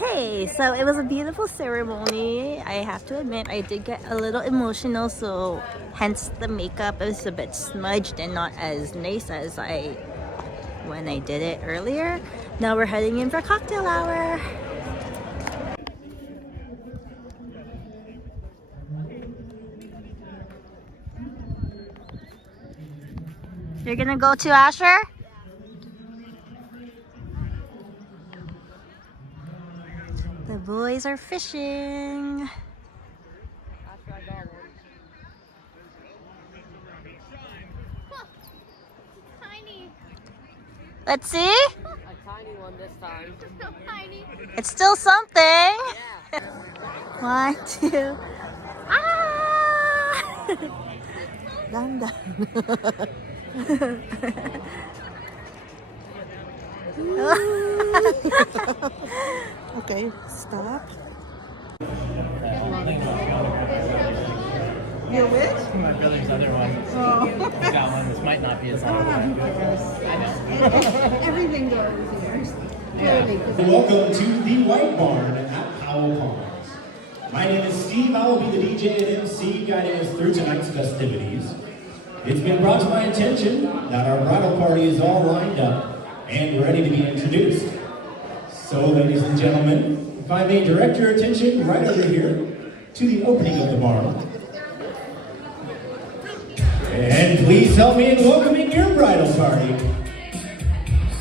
Hey, so it was a beautiful ceremony. I have to admit, I did get a little emotional, so hence the makeup is a bit smudged and not as nice as when I did it earlier. Now we're heading in for cocktail hour. You're gonna go to Asher? The boys are fishing. Tiny. Let's see. A tiny one this time. So tiny. It's still something. Yeah. 1, 2. Ah! Dandan. Okay, stop. Your which? My brother's other one. Oh. He's got one. This might not be his own. I know. Everything goes yours. Clearly. Welcome to the White Barn at Powell Ponds. My name is Steve. I will be the DJ and MC guiding us through tonight's festivities. It's been brought to my attention that our bridal party is all lined up and ready to be introduced. So, ladies and gentlemen, if I may direct your attention right over here to the opening of the barn. And please help me in welcoming your bridal party.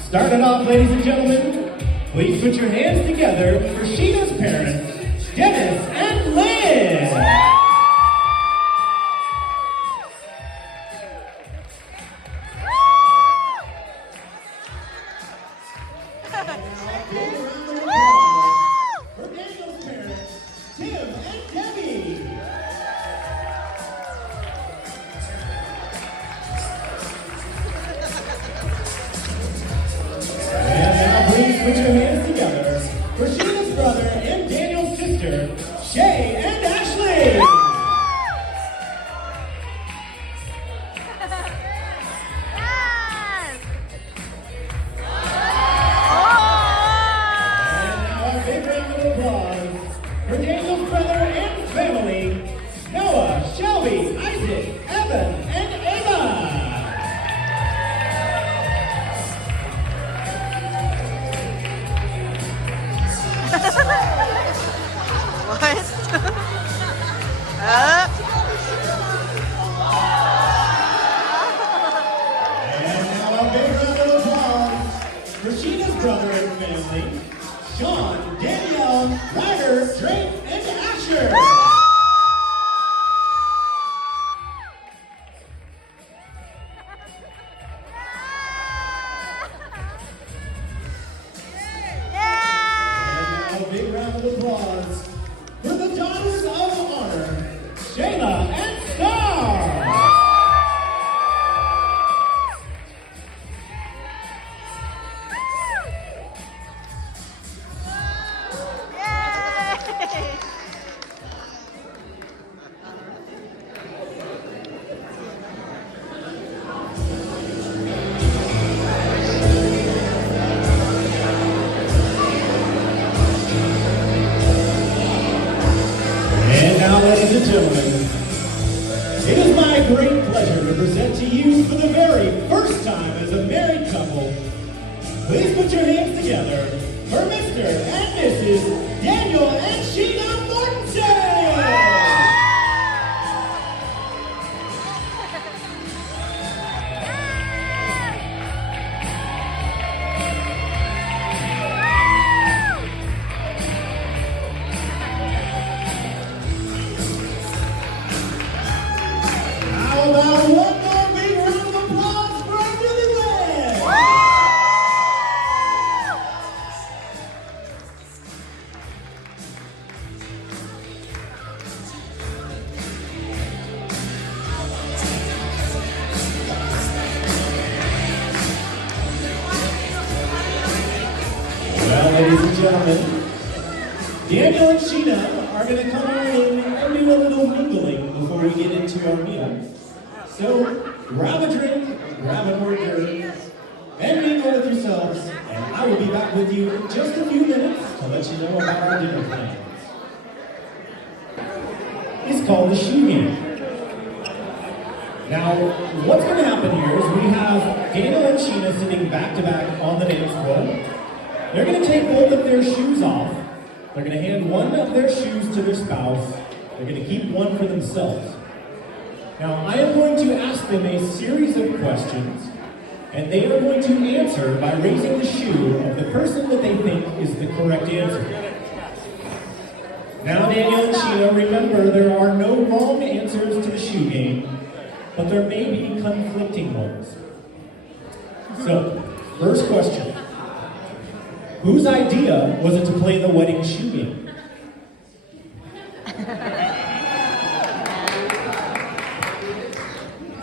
Starting off, ladies and gentlemen, please put your hands together for Sheena's parents, Dennis and Liz. For Daniel's parents, Tim and Debbie. And now please put your hands together for Sheena's brother and Daniel's sister, Shay and Ashley. And now a big round of applause for Daniel's brother and family, Noah, Shelby, Isaac, Evan, and Ava. And now a big round of applause for Sheena's brother and family, Sean, Danielle, Ryder, Drake, and Asher. And now a big round of applause for the daughters of honor, Sheena and Star. And now, ladies and gentlemen, it is my great pleasure to present to you for the very first time as a married couple. Please put your hands together for Mr. and Mrs. Daniel and Sheena Mortensen. How about one more big round of applause for our newlyweds? Well, ladies and gentlemen, Daniel and Sheena are going to come on in and do a little mingling before we get into our meal. So, grab a drink, grab a hors d'oeuvre, and mingle with yourself. yourselves, and I will be back with you in just a few minutes to let you know about our dinner plans. It's called the shoe game. Now, what's going to happen here is we have Daniel and Sheena sitting back to back on the dance floor. They're going to take both of their shoes off. They're going to hand one of their shoes to their spouse. They're going to keep one for themselves. Now, I am going to ask them a series of questions, and they are going to answer by raising the shoe of the person that they think is the correct answer. Now, Daniel and Sheena, remember there are no wrong answers to the shoe game, but there may be conflicting ones. So, first question. Whose idea was it to play the wedding shoe game?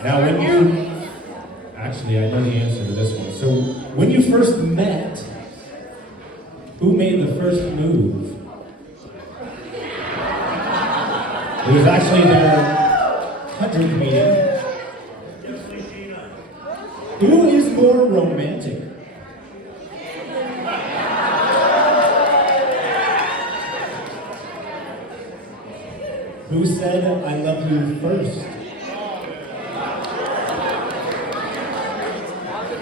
Now, when you... Actually, I know the answer to this one. So, when you first met, who made the first move? It was actually their 100th meeting. Who is more romantic? Who said, I love you first?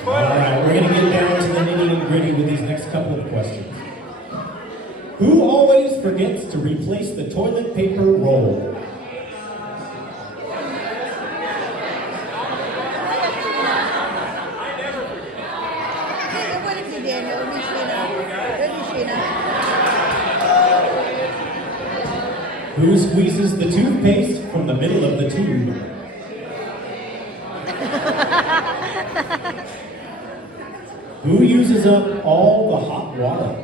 Alright, we're going to get down to the nitty and gritty with these next couple of questions. Who always forgets to replace the toilet paper roll? What if you Daniel? Let me Sheena. Who squeezes the toothpaste from the middle of the tube? Who uses up all the hot water?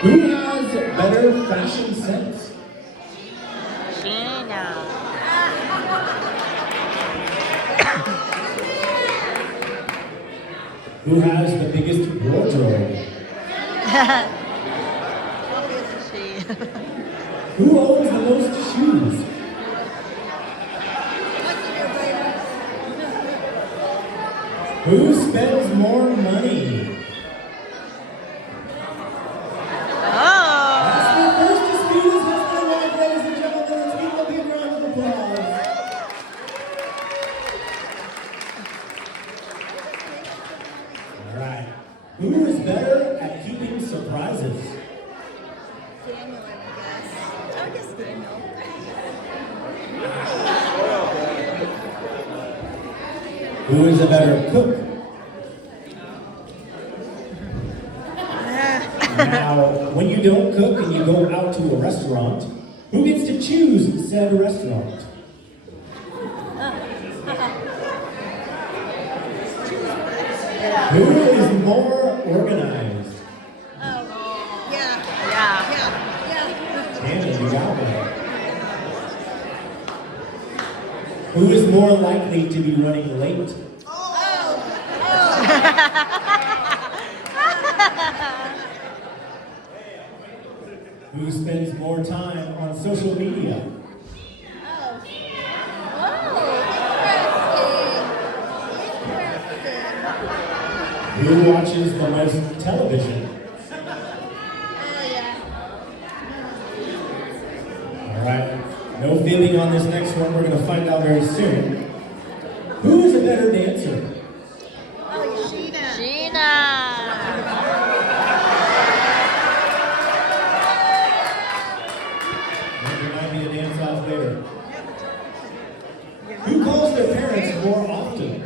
Who has better fashion sense? Sheena. Who has the biggest wardrobe? She. Who owns the most shoes? Who spends more money? That's the first dispute is husband and wife, ladies and gentlemen. Let's give them a big round of applause. All right. Who is better at keeping surprises? Daniel, I guess. I guess Daniel. Who is a better cook? Now, when you don't cook and you go out to a restaurant, who gets to choose said restaurant? Who is more organized? Yeah. Damn it, you got me. Who is more likely to be running late? Who spends more time on social media? Who watches the most television? Alright, no fibbing on this next one. We're going to find out very soon. Who is a better dancer? Sheena. There might be a dance off later. Who calls their parents more often?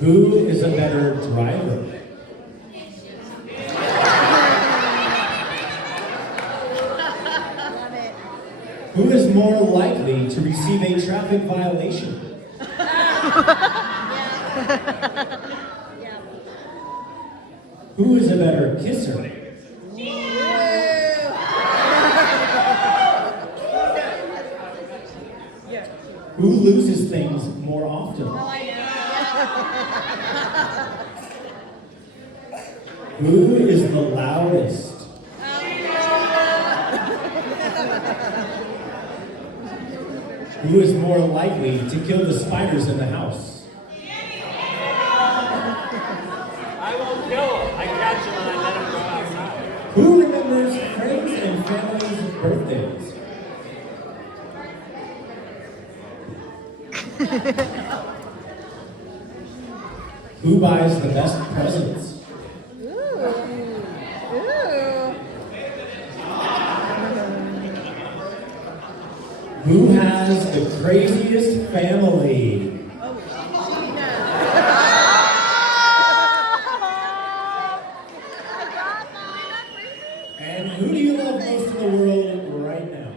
Who is a better driver? Who is more likely to receive a traffic violation? Who is a better kisser? Who loses things more often? Who is the loudest? Who is more likely to kill the spiders in the house? I won't kill him. I catch him and I let him go outside. Who remembers friends and family's birthdays? Who buys the best presents? Who has the craziest family? And who do you love most in the world right now?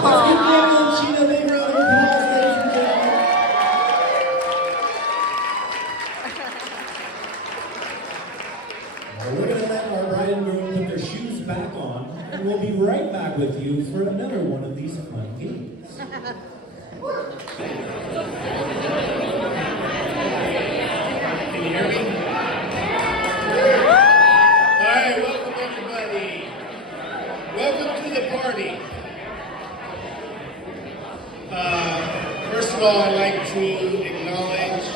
Let's give Daniel and Sheena a big round of applause, ladies and gentlemen. Well, we're going to let our bride and groom put their shoes back on, and we'll be right back with you for another one of these fun games. Can you hear me? All right, welcome everybody. Welcome to the party. First of all, I'd like to acknowledge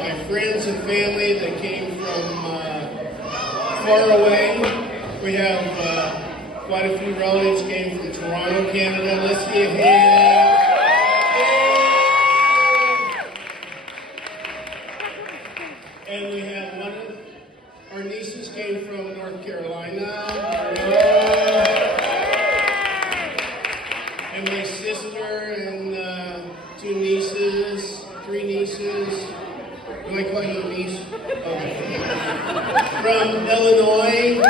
my friends and family that came from far away. We have quite a few relatives came from Toronto, Canada. Let's give hands. And we have one of our nieces came from North Carolina. And my sister and two nieces, three nieces. Do I call you a niece? Okay. From Illinois.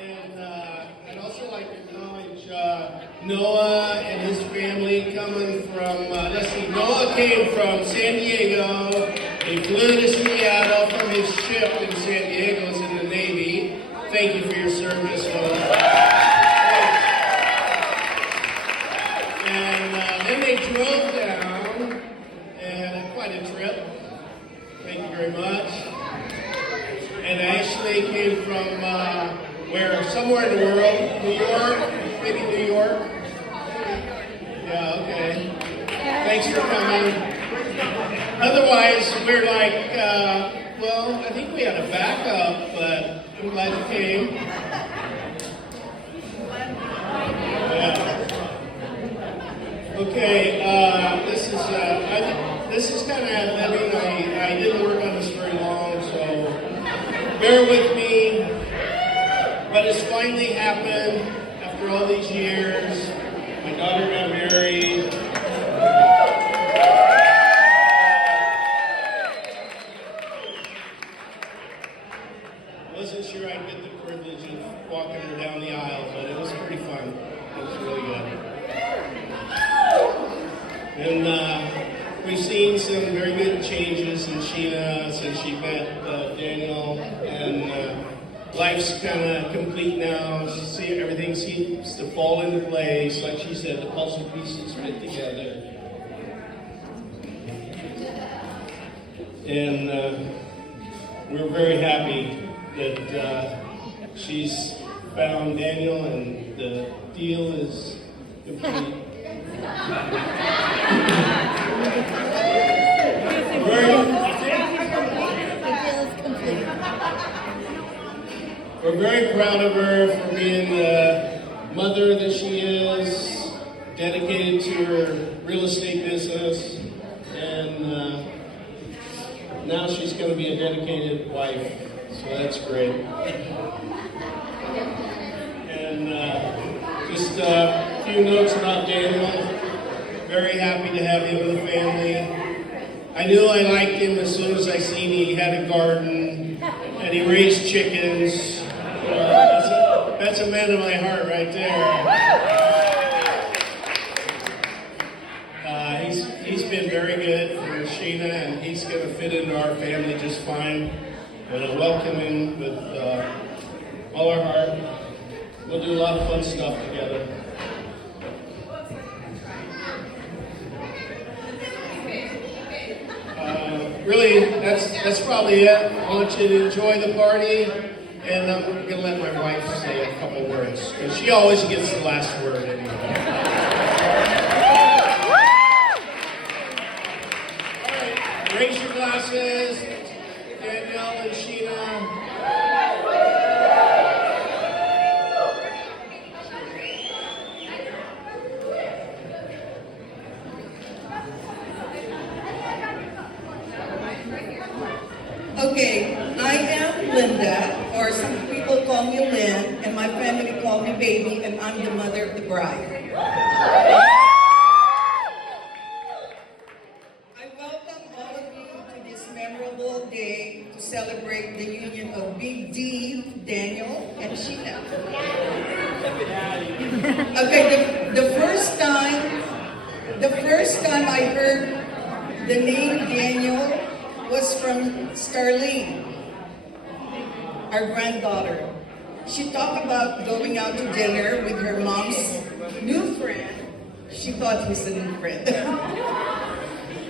And I'd also like to acknowledge Noah and his family coming from, let's see, Noah came from San Diego. He flew to Seattle from his ship in San Diego, is in the Navy. Thank you for your service, Noah. And then they drove down, and quite a trip. Thank you very much. And Ashley came from where? Somewhere in the world. New York? Maybe New York? Yeah, okay. Thanks for coming. Otherwise, we're like, well, I think we had a backup, but I'm glad you came. Yeah. Okay, this is kind of ad-libbing. I didn't work on this very long, so bear with me. But it's finally happened after all these years. My daughter got married. I wasn't sure I'd get the privilege of walking her down the aisle, but it was pretty fun. It was really good. And we've seen some very good changes in Sheena since she met Daniel, and life's kind of complete now. See, everything seems to fall into place. Like she said, the puzzle pieces fit together. And we're very happy that she's found Daniel, and the deal is complete. We're very proud of her for being the mother that she is, dedicated to her real estate business, and now she's going to be a dedicated wife, so that's great. And just a few notes about Daniel. Very happy to have him in the family. I knew I liked him as soon as I seen he had a garden and he raised chickens. That's a man of my heart right there. He's been very good for Sheena, and he's going to fit into our family just fine. And I welcome him with all our heart. We'll do a lot of fun stuff together. really, that's probably it. I want you to enjoy the party, and I'm going to let my wife say a couple words, because she always gets the last word anyway. All right, raise your glasses, Danielle and Sheena. Okay, I am Linda, or some people call me Lynn, and my family call me Baby, and I'm the mother of the bride. I welcome all of you to this memorable day to celebrate the union of Big D, Daniel, and Sheena. Okay, the first time I heard the name Daniel was from Starlene, our granddaughter. She talked about going out to dinner with her mom's new friend. She thought he's a new friend.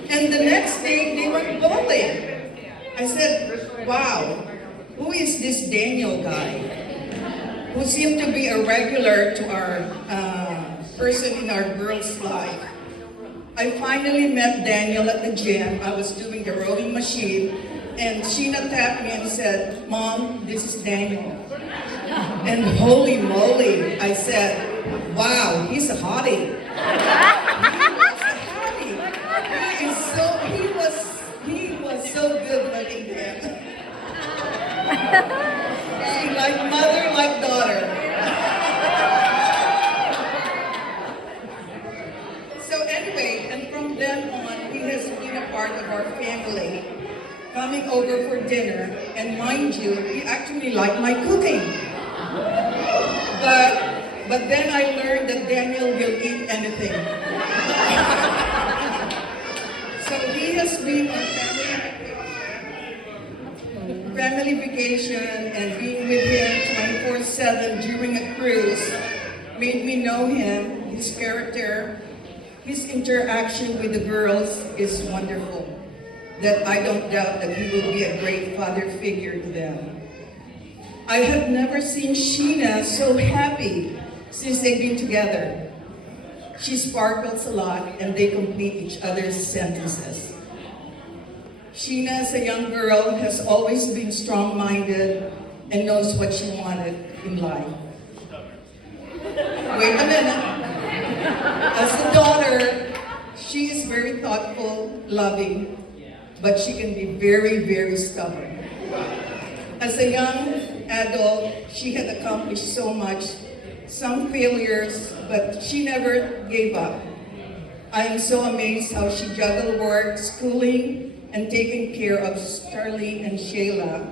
And the next day, they went bowling. I said, wow, who is this Daniel guy? Who seemed to be a regular to our person in our girls' life. I finally met Daniel at the gym. I was doing the rowing machine, and Sheena tapped me and said, Mom, this is Daniel. And holy moly, I said, wow, he's a hottie. He was so good looking then. See, like mother, like daughter. So anyway, and from then on, he has been a part of our family, coming over for dinner, and mind you, he actually liked my cooking. But then I learned that Daniel will eat anything. So he has been on family vacation, and being with him 24/7 during a cruise made me know him, his character. His interaction with the girls is wonderful, that I don't doubt that he will be a great father figure to them. I have never seen Sheena so happy since they've been together. She sparkles a lot and they complete each other's sentences. Sheena, as a young girl, has always been strong-minded and knows what she wanted in life. Wait a minute. As a daughter, she is very thoughtful, loving, but she can be very, very stubborn. As a young adult, she had accomplished so much, some failures, but she never gave up. I am so amazed how she juggled work, schooling, and taking care of Starlene and Shayla,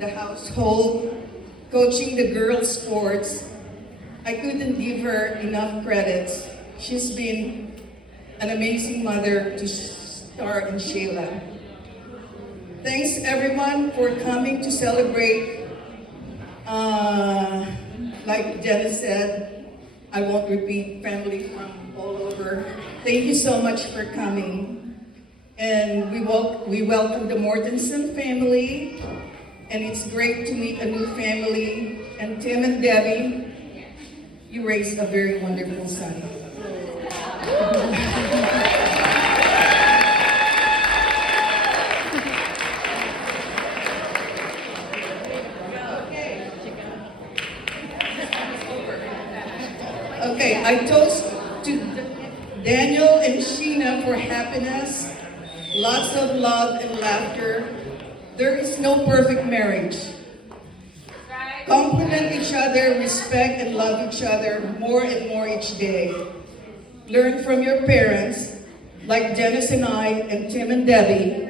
the household, coaching the girls' sports. I couldn't give her enough credits. She's been an amazing mother to Star and Shayla. Thanks everyone for coming to celebrate. Like Dennis said, I won't repeat, family from all over. Thank you so much for coming. And we welcome the Mortensen family. And it's great to meet a new family. And Tim and Debbie, you raised a very wonderful son. Okay, I toast to Daniel and Sheena for happiness, lots of love and laughter. There is no perfect marriage. Compliment each other, respect and love each other more and more each day. Learn from your parents, like Dennis and I and Tim and Debbie.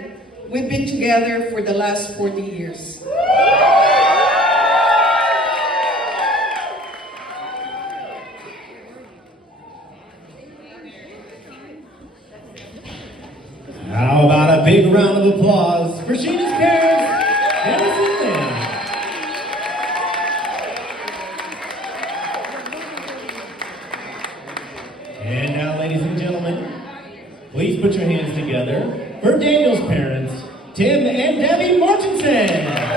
We've been together for the last 40 years. How about a big round of applause for Sheena's parents, Dennis and Lynn. And now, ladies and gentlemen, please put your hands together for Daniel's parents, Tim and Debbie Mortensen.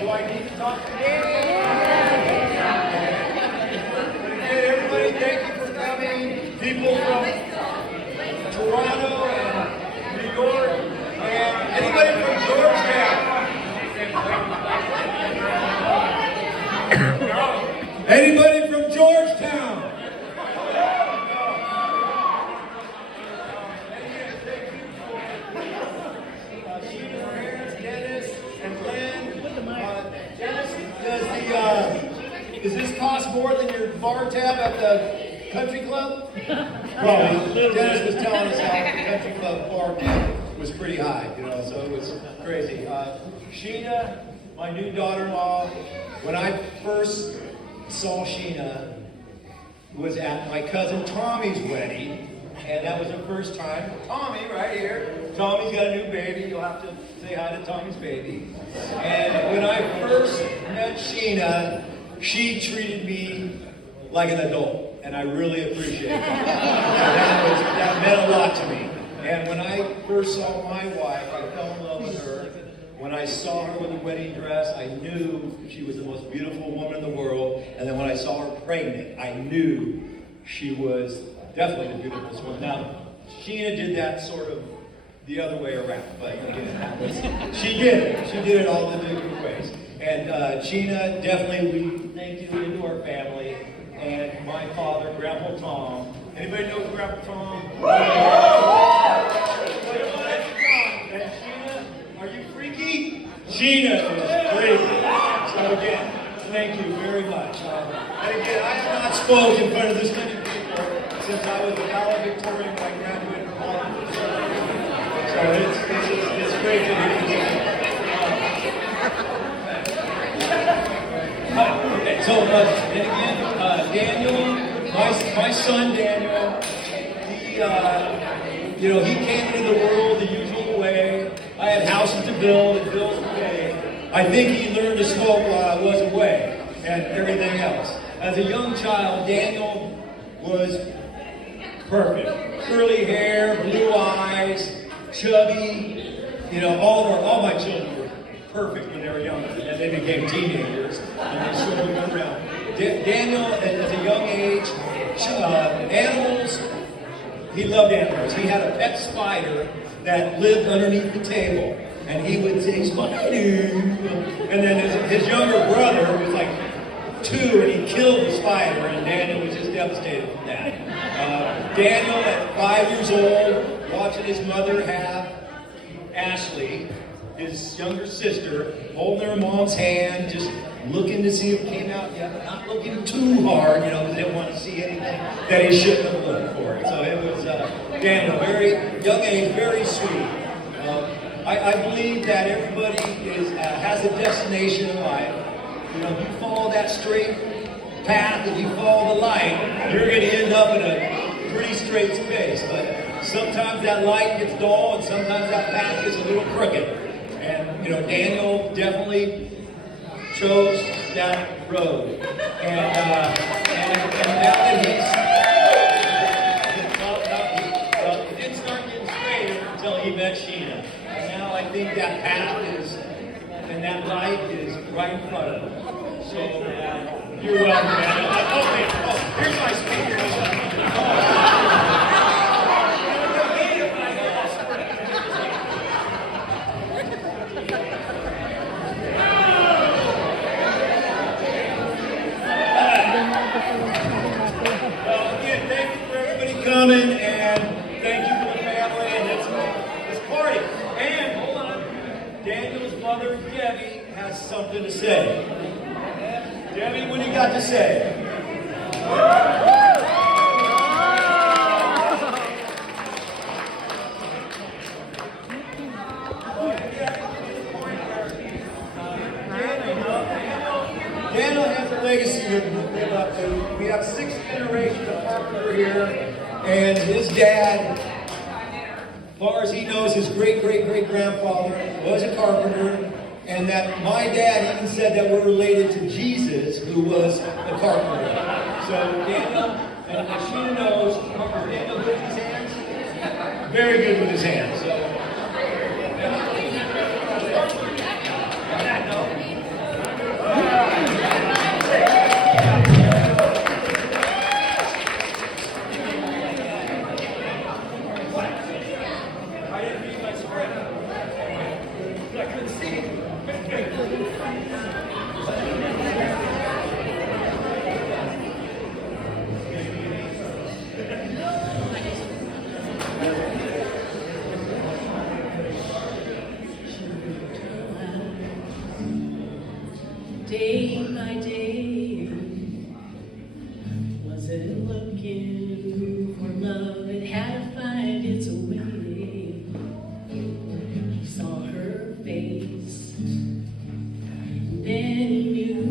Do I need to talk to you? Hey, everybody, thank you for coming. People from Toronto and New York, and anybody from Georgetown. Anybody from Georgetown? Sheena, parents, Dennis, and Lynn. Dennis, does this cost more than your bar tab at the country club? Probably. Dennis was telling us how the country club bar tab was pretty high, so it was crazy. Sheena, my new daughter-in-law, when I first saw Sheena, was at my cousin Tommy's wedding, and that was her first time. Tommy, right here. Tommy's got a new baby. You'll have to say hi to Tommy's baby. And when I first met Sheena, she treated me like an adult, and I really appreciate that. That meant a lot to me. And when I first saw my wife, I fell in love with her. When I saw her with a wedding dress, I knew she was the most beautiful woman in the world. And then when I saw her pregnant, I knew she was definitely the beautiful woman. Now, Sheena did that sort of the other way around, but again, she did it. She did it all the different ways. And Sheena, definitely, we thank you into our family. And my father, Grandpa Tom. Anybody know Grandpa Tom? And Sheena, are you freaky? Sheena is freaky. So again, thank you very much. And again, I have not spoken in front of this many people since I was a valedictorian when I graduated from college. So it's great to be here. Okay, so and again, Daniel, my son Daniel, he came into the world the usual way. I had houses to build and bills to pay. I think he learned to smoke while I was away and everything else. As a young child, Daniel was perfect. Curly hair, blue eyes, chubby. All my children were perfect when they were younger, and then they became teenagers, and they sort of went around. Daniel, at a young age, animals, he loved animals. He had a pet spider that lived underneath the table, and he would say, "Spider!" And then his younger brother was like 2, and he killed the spider, and Daniel was just devastated from that. Daniel, at 5 years old, watching his mother have Ashley, his younger sister, holding her mom's hand, just looking to see if it came out yet, but not looking too hard, because they didn't want to see anything that he shouldn't have looked for. So it was Daniel, very young age, very sweet. I believe that everybody has a destination in life. If you follow that straight path, if you follow the light, you're going to end up in a pretty straight space. But sometimes that light gets dull, and sometimes that path gets a little crooked. And Daniel definitely chose that road. And now that he didn't start getting straighter until he met Sheena. And now I think that path and that light is right in front of him. So you're welcome, man. Here's my speaker. Again, thank you for everybody coming, and thank you for the family, and let's party. And hold on, Daniel's mother, Debbie, has something to say. Debbie, what do you got to say? Daniel has a legacy to live up to. We have 6 generations of Parker here, and his dad far as he knows, his great-great-great-grandfather was a carpenter, and that my dad even said that we're related to Jesus, who was a carpenter. So Daniel, and Sheena knows, is Daniel good with his hands? Very good with his hands. So. Day by day, wasn't looking for love, it had to find its way. He saw her face, then he knew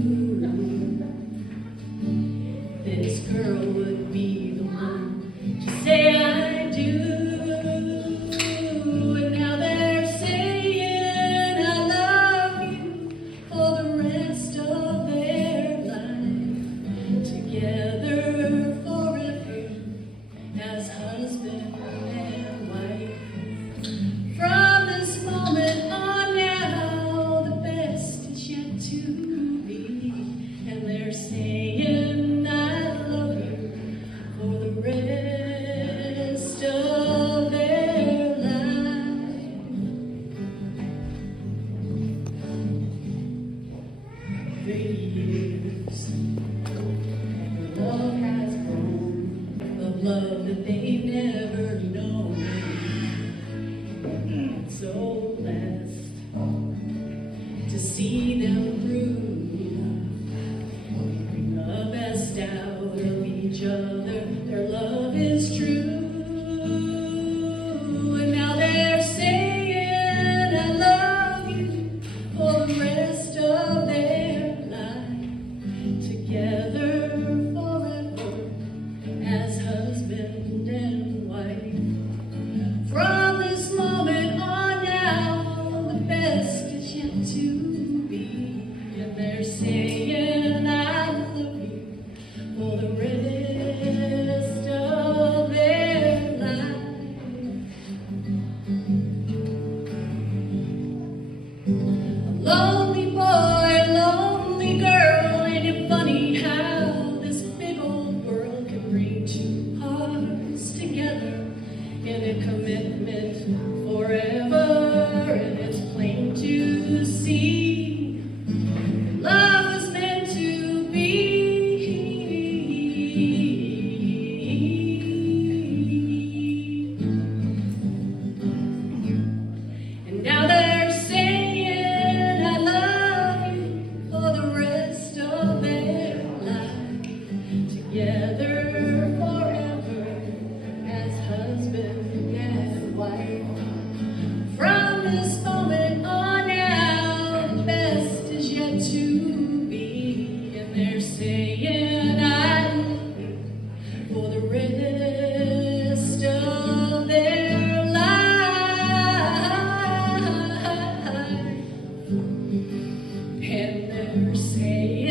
this girl would be the one to say I do. And now they're saying I love you for the rest of their life, together forever as husband and wife. From this moment on now, the best is yet to be, and they're saying I love you for the rest of their life. The years, love has grown, the love that they've never known. So blessed to see them through, bring the best out of each other. Their love is true, and now they're saying I love you for the rest of their life, together forever as husband and wife. From this moment on now, the best is yet to be, and they're saying I love you for the rest of their life. A lonely boy, a lonely girl, ain't it funny how this big old world can bring two hearts together in a commitment forever, and it's plain to see love was meant to be. And now they're saying I love you for the rest of their life, together forever as husband and wife. From this moment on now, the best is yet to be, and they're saying I love you for the rest of their life. And they're saying